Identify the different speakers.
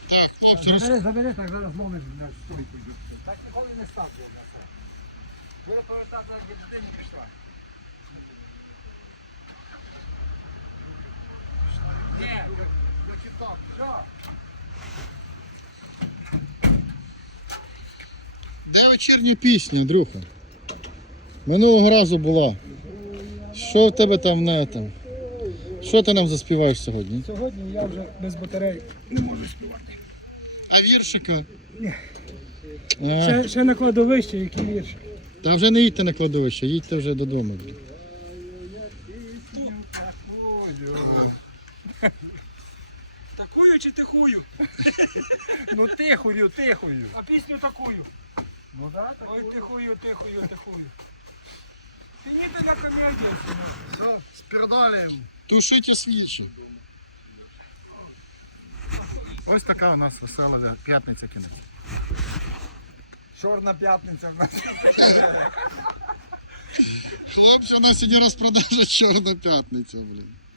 Speaker 1: Так, хлопці,
Speaker 2: Забери, так зараз ловиш на стойку. Так ніколи не став був на це. Буде повертати, як день пішла. Є, значить так, все.
Speaker 1: де вечірня пісня, Андрюха? Минулого разу була. Що в тебе там на этом? Що ти нам заспіваєш сьогодні?
Speaker 2: Сьогодні я вже без батарей не можу співати.
Speaker 1: А віршика?
Speaker 2: Ні.
Speaker 1: А,
Speaker 2: Ще на кладовище, які вірші.
Speaker 1: та вже не їдьте на кладовище, їдьте вже додому.
Speaker 2: Такую чи тихую? Ну тихую. А пісню такую? Ну да, такую. Ой, тихую. Фініти на комедію.
Speaker 3: Все, з пердолем.
Speaker 1: Тушите свічі.
Speaker 3: Ось така у нас весела п'ятниця кінець. Чорна п'ятниця в нас.
Speaker 1: Хлопці, у нас сьогодні розпродажа Чорна п'ятниця, блін.